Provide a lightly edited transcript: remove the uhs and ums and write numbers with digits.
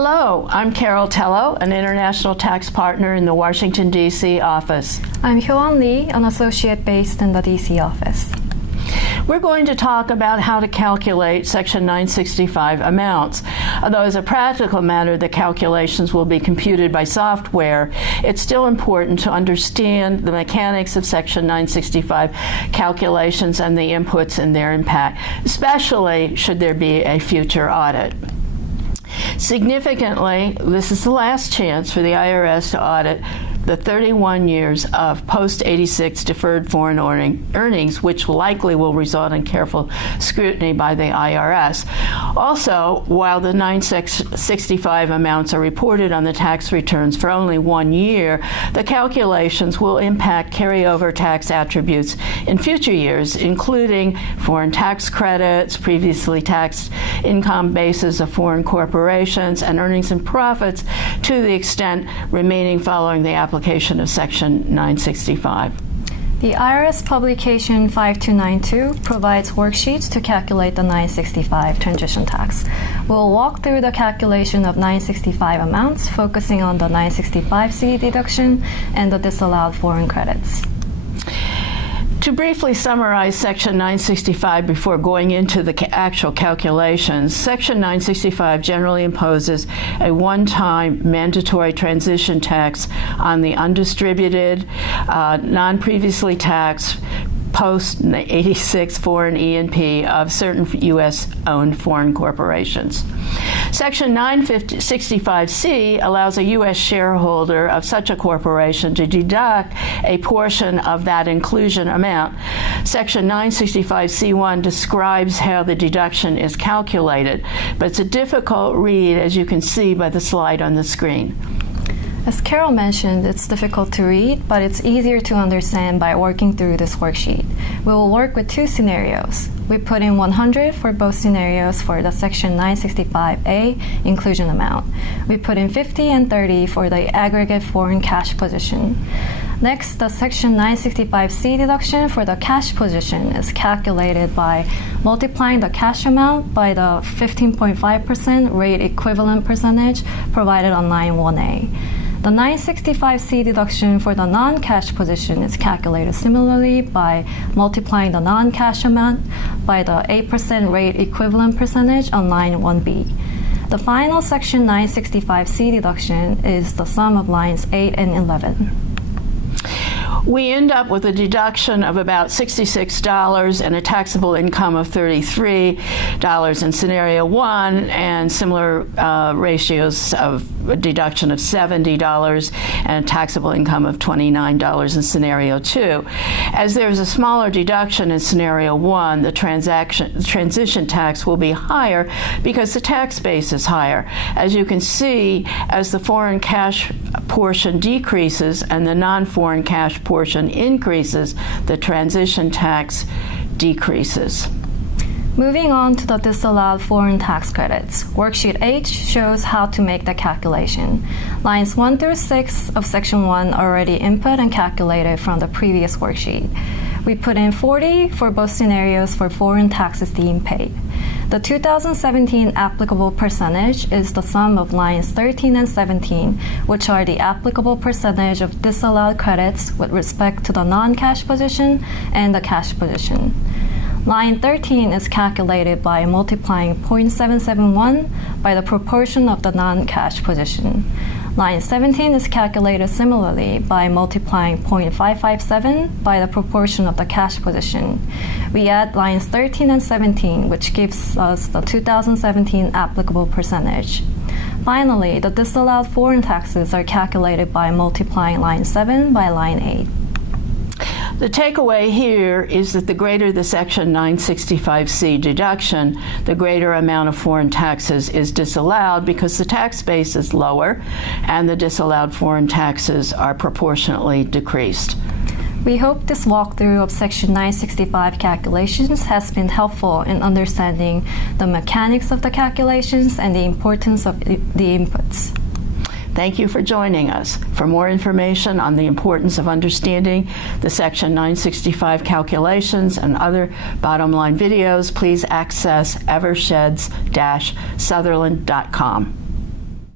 Hello, I'm Carol Tello, an international tax partner in the Washington, D.C. office. I'm Hyo-won Lee, an associate based in the D.C. office. We're going to talk about how to calculate Section 965 amounts. Although as a practical matter, the calculations will be computed by software, it's still important to understand the mechanics of Section 965 calculations and the inputs and their impact, especially should there be a future audit. Significantly, this is the last chance for the IRS to audit the 31 years of post-86 deferred foreign earnings, which likely will result in careful scrutiny by the IRS. Also, while the 965 amounts are reported on the tax returns for only 1 year, the calculations will impact carryover tax attributes in future years, including foreign tax credits, previously taxed income bases of foreign corporations, and earnings and profits to the extent remaining following the application of Section 965. The IRS publication 5292 provides worksheets to calculate the 965 transition tax. We'll walk through the calculation of 965 amounts, focusing on the 965C deduction and the disallowed foreign credits. To briefly summarize Section 965 before going into the actual calculations, Section 965 generally imposes a one-time mandatory transition tax on the undistributed, non-previously taxed post-86 foreign E&P of certain U.S.-owned foreign corporations. Section 965C allows a U.S. shareholder of such a corporation to deduct a portion of that inclusion amount. Section 965C1 describes how the deduction is calculated, but it's a difficult read, as you can see by the slide on the screen. As Carol mentioned, it's difficult to read, but it's easier to understand by working through this worksheet. We will work with two scenarios. We put in 100 for both scenarios for the Section 965A inclusion amount. We put in 50 and 30 for the aggregate foreign cash position. Next, the Section 965C deduction for the cash position is calculated by multiplying the cash amount by the 15.5% rate equivalent percentage provided on line 1A. The 965C deduction for the non-cash position is calculated similarly by multiplying the non-cash amount by the 8% rate equivalent percentage on line 1B. The final Section 965C deduction is the sum of lines 8 and 11. We end up with a deduction of about $66 and a taxable income of $33 in scenario 1, and similar ratios of a deduction of $70 and a taxable income of $29 in scenario 2. As there's a smaller deduction in scenario 1, the transition tax will be higher because the tax base is higher. As you can see, as the foreign cash portion decreases and the non-foreign cash portion increases, the transition tax decreases. Moving on to the disallowed foreign tax credits, Worksheet H shows how to make the calculation. Lines 1 through 6 of Section 1 are already input and calculated from the previous worksheet. We put in 40 for both scenarios for foreign taxes deemed paid. The 2017 applicable percentage is the sum of lines 13 and 17, which are the applicable percentage of disallowed credits with respect to the non-cash position and the cash position. Line 13 is calculated by multiplying 0.771 by the proportion of the non-cash position. Line 17 is calculated similarly by multiplying 0.557 by the proportion of the cash position. We add lines 13 and 17, which gives us the 2017 applicable percentage. Finally, the disallowed foreign taxes are calculated by multiplying line 7 by line 8. The takeaway here is that the greater the Section 965C deduction, the greater amount of foreign taxes is disallowed because the tax base is lower and the disallowed foreign taxes are proportionately decreased. We hope this walkthrough of Section 965 calculations has been helpful in understanding the mechanics of the calculations and the importance of the inputs. Thank you for joining us. For more information on the importance of understanding the Section 965 calculations and other bottom line videos, please access Eversheds-Sutherland.com.